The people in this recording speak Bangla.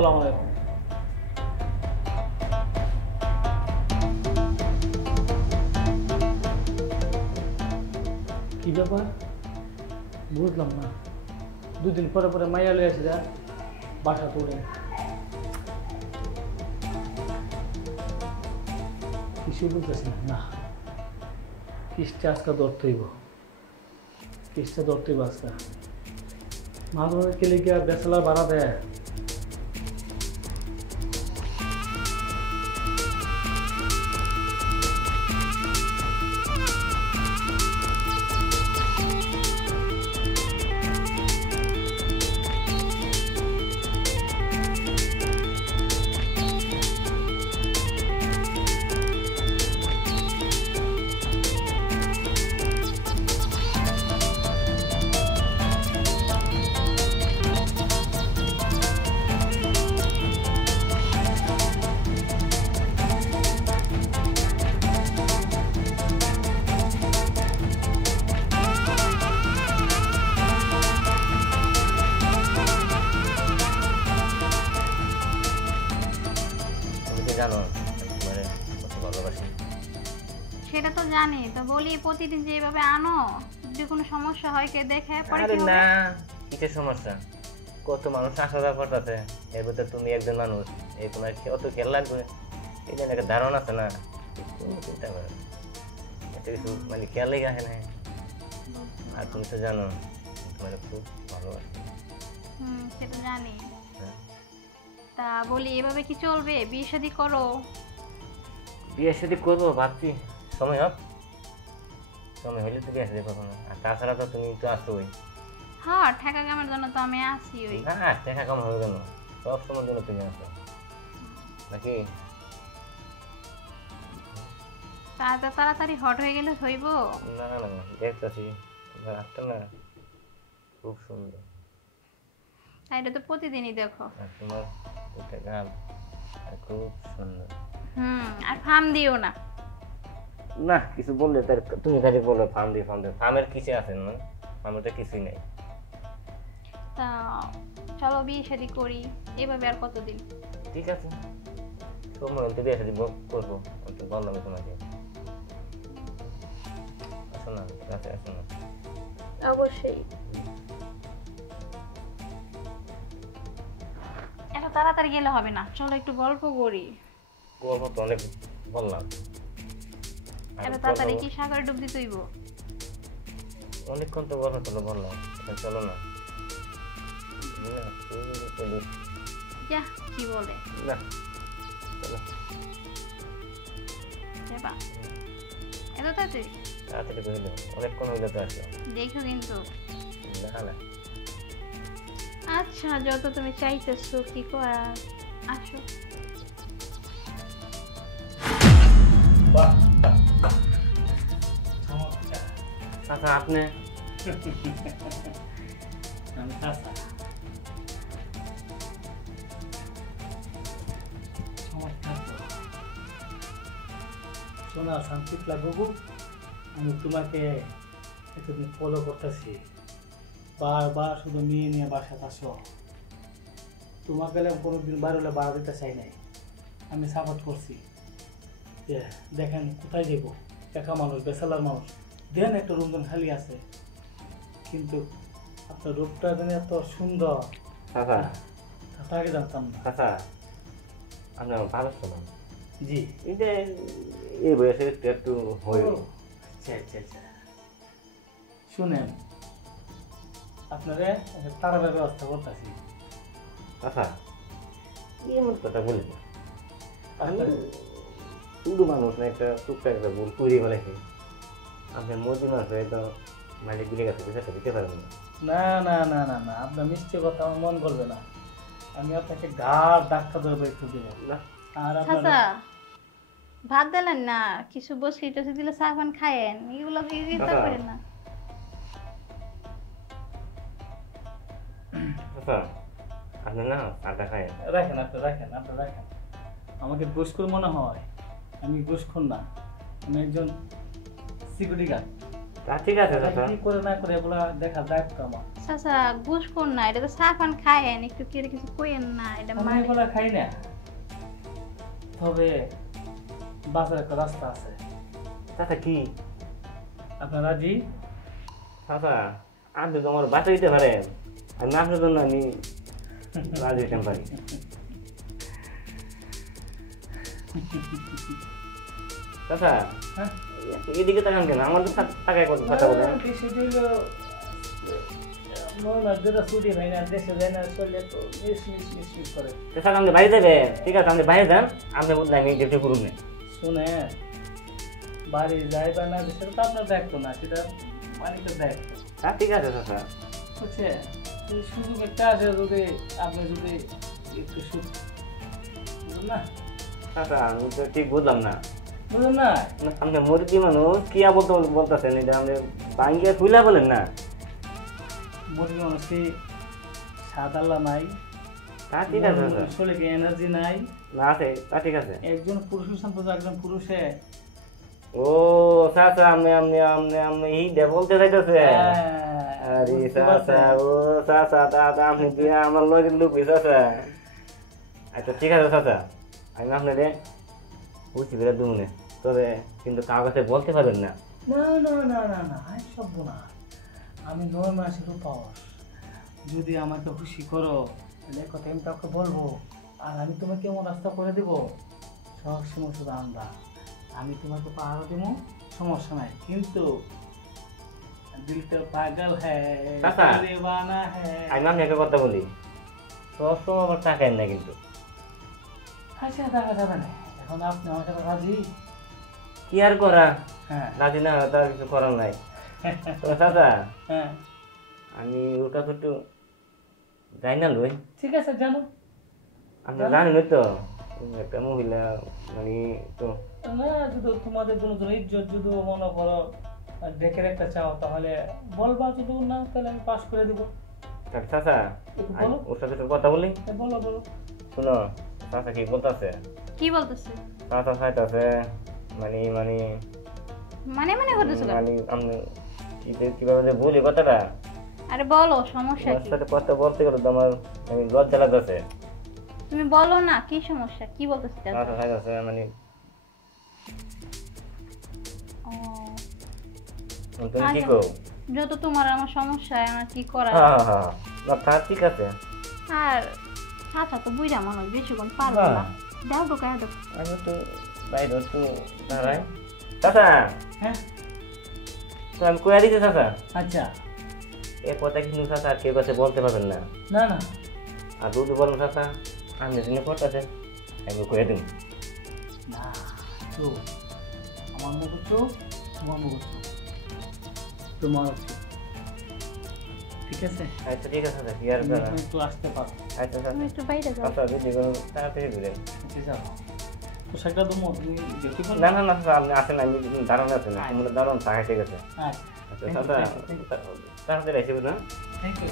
আসসালামু আলাইকুম। কি ব্যাপার বুঝলাম না, দুদিন পরে পরে মাইয়া লয়ে আসি বাসা তোড়ে কিছু বলতেছি না। কিসটা আজকে ধরতেইব, কিসটা ধরতেইব আজকে। মাঝে মাঝে কেলে গিয়া বেসালার ভাড়া দেয়। সেটা তো জানি, তো বলি প্রতিদিন যে এভাবে আনো, যদি কোনো সমস্যা হয় কে দেখে পরে কি হবে? না কিসের সমস্যা, কত মানুষ আসা যাওয়া করতেছে, এর ভিতরে তুমি একজন মানুষ, এই তোমার অত খেয়াল লাগবে এই জন্য একটা ধারণা আছে না, তুমি চিন্তা করো এটা কিছু মানে খেয়াল লেগে আসে না। আর তুমি তো জানো তোমার খুব ভালোবাসি। সেটা জানি। তা বলি এভাবে কি চলবে? বিয়ে শাদী করো। বিয়ে শাদী করবো ভাবছি, সময় হোক, সময় হলে তো বিয়ে শাদী করবো না। আর তাছাড়া তো তুমি তো আসোই। হ্যাঁ, ঠেকা কামের জন্য তো আমি আসি। ওই হ্যাঁ, ঠেকা কম হবে কেন, সব সময়ের জন্য তুমি আসো নাকি? তাড়াতাড়ি হট হয়ে গেলে হইব না না না, দেখতেছি রাতটা না খুব সুন্দর। এটা তো প্রতিদিনই দেখো। আর তোমার ওটা গান খুব সুন্দর। আর ফার্ম দিও না। না কিছু বললে তার তুমি খালি বলো ফার্ম দিয়ে ফার্মের কিছু আছে না, ফার্মের তো কিছুই নেই। তা চলো বিয়ে শাদী করি, এভাবে আর কতদিন? ঠিক আছে, সময় হলে বিয়ে শাদী করবো, তো বললাম তোমাকে। আসো না, রাতে আসো না। অবশ্যই। এত তাড়াতাড়ি গেলে হবে না, চলো একটু গল্প করি। গল্প তো অনেক বললাম, এত তাড়াতাড়ি কি সাগরে ডুব দিতে হইব? অনেকক্ষণ তো গল্প করলো বললাম, চলো না। যা কি বলে না চলো যাবা এত তাড়াতাড়ি? তাড়াতাড়ি কইল, অনেকক্ষণ হইলে তো আসো। দেখো কিন্তু। না না আচ্ছা, যত তুমি চাইতেছো কি করা, আসো। আচ্ছা আপনি শোনা শান্তিত লাগবো, আমি তোমাকে এতদিন ফলো করতেছি, বারবার শুধু মেয়ে নিয়ে বাসাতে আসো। তোমাকে কোনোদিন বার হলে বাড়া দিতে চাই নাই, আমি সাপোর্ট করছি যে দেখেন কোথায় যাব, একা মানুষ, বেসালার মানুষ, দেন একটা রুম খালি আছে, কিন্তু আপনার রূপটা যেন এত সুন্দর তা আগে জানতাম না। আচ্ছা আপনি ভালো শোনান। জি এই যে এই বয়সে একটু একটু হয়ে শুনেন, আপনারে তারাবার ব্যবস্থা করতেছি। আচ্ছা এমন কথা বলি না, আমি শুধু মানুষ না, একটা টুকটাক একটা ভুল করে ফেলেছি। আপনার মজুন আছে তো মালিক গুলি গেছে, সেটা দিতে পারবেন না। না না না না না, আপনার মিষ্টি কথা আমার মন করবে না, আমি আপনাকে ঘাড় ধাক্কা ধরবো একটু দিলে না। আর আচ্ছা ভাত দিলেন না, কিছু বসি টসি দিলে চা পান খায়েন, এগুলো ইচ্ছা করে না। আচ্ছা আপনি না আটা খায়েন, রাখেন, আপনি রাখেন, আপনি রাখেন। আমাকে ঘুষখোর মনে হয়, আমি ঘুষখোর না, আমি একজন সিকিউরিটি গার্ড। তা ঠিক আছে চাচা কি করে না করে এগুলা দেখা দায়িত্ব আমার। চাচা বুঝ কোন না, এটা তো চা পান খায়েন, একটু কি কিছু কইেন না, এটা আমি মানে এগুলা খাই না, তবে বাজার একটা রাস্তা আছে। চাচা কি আপনার রাজি? চাচা আপনি তো আমার বাঁচা দিতে পারেন, আমি আপনার জন্য আমি রাজি হইতে পারি। চাচা হ্যাঁ এদিকে তাকান কেন, আমার তো টাকায় কথা বলেন। দেশে দিলো নর্মাল যেটা ছুটি হয় না, দেশে যায় না, চলে তো মিস করে। স্যার আপনি বাইরে যাবে, ঠিক আছে আপনি বাইরে যান, আপনি বললে আমি ডিউটি করুন না। শুনে বাড়ি যায় বা না সেটা তো আপনার দায়িত্ব না, সেটা মালিকের দায়িত্ব। তা ঠিক আছে চাচা। বুঝছে, সুযোগ একটা আছে, যদি আপনি যদি একটু বুঝুন না, চাচা আমি তো ঠিক বুঝলাম না, বুঝুন না, আপনি মুরগি মানুষ কি বলতেছেন, এটা আপনি ভাঙ্গিয়ে খুলে বলেন না। মুরগি মানুষ কি স্বাদ আল্লাহ নাই? তা ঠিক আছে চাচা, শরীরে এনার্জি নাই? না আছে, তা ঠিক আছে। একজন পুরুষের সম্পর্ক একজন পুরুষে ও চাচা আপনি আপনি আপনি আপনি এই দে বলতে চাইতেছে। আরে চাচা ও চাচা দাদা আপনি দিয়ে আমার লগে লুক চাচা। আচ্ছা ঠিক আছে চাচা, আমি আপনারে বুঝছি বেড়া দুমনে, তবে কিন্তু কার কাছে বলতে পারবেন না। না না না না না, সব না, আমি 9 মাসের উপাস, যদি আমাকে খুশি করো তাহলে কথা আমি কাউকে বলবো, আর আমি তোমাকে এমন রাস্তা করে দেবো সব সময় শুধু আমরা, আমি তোমাকে পাহাড় দেবো, সমস্যা নাই, কিন্তু দিল তো পাগল চাচা, দিওয়ানা হ্যায়। আমি আপনাকে কথা বলি, সবসময় আবার টাকায় না কিন্তু। আচ্ছা দেখা যাবে না, এখন আপনি আমার সাথে রাজি? কি আর করা, হ্যাঁ রাজি না তার কিছু করার নাই। তো চাচা হ্যাঁ আমি ওর কাছে একটু যাই না লই, ঠিক আছে, জানো আপনি জানেন তো একটা মহিলা মানে তো না, যদি তোমাদের দুজন ইজ্জত যদি মনে করো দেখে একটা চাও তাহলে বলবা, যদি না তাহলে আমি পাস করে দিব। চাচা একটু আমি বলো। ওর সাথে একটু কথা বলি। বলো বলো। শুনো চাচা কি বলতেছে, কি বলতেছে? চাচা চাইতেছে মানে মানে মানে মানে করতেছো কেন? মানে আমি কিভাবে যে বলি কথাটা, আরে বলো, সমস্যা ওর কি? সাথে কথা বলতে গেলে তো আমার মানে লজ্জা লাগতেছে। তুমি বলো না, কি সমস্যা, কি বলতেছো? চাচা চাইতেছে মানে ও, তুমি কি আচ্ছা। কো? যত তোমার আমার সমস্যা, আমার কি করা? হ্যাঁ হ্যাঁ না তা ঠিক আছে, আর চাচা তো বুইরা মানুষ, বেশিক্ষণ পারবো না, দাও ঢোকায় দাও। আমি তো বাইরে একটু দাঁড়াই। চাচা হ্যাঁ তো আমি কয়ে দিচ্ছি চাচা, আচ্ছা, এ কথা কিন্তু চাচা আর কেউ কাছে বলতে পারবেন না। না না আর যদি বলেন চাচা আপনি যিনি করতেছেন আমি কয়ে দিন। না, চোখ আমার মুখ চোখ, তোমার মুখ চোখ, তোমার চোখ, ঠিক আছে? আচ্ছা ঠিক আছে চাচা, কি আর তুমি করা। এখন একটু আসতে পারো। আচ্ছা তুমি চাচা একটু বাইরে যাও। চাচা যদি কোনো তাড়াতাড়ি দিলেন। আচ্ছা যাও, তো সেটা তুমি তুমি যেতে পারো। না না না চাচা আপনি আসেন, আমি দাঁড়ান আছেন, আমরা দাঁড়ান থাকে ঠিক আছে। আচ্ছা, আচ্ছা চাচা তাড়াতাড়ি এসে বুঝলেন। Thank you.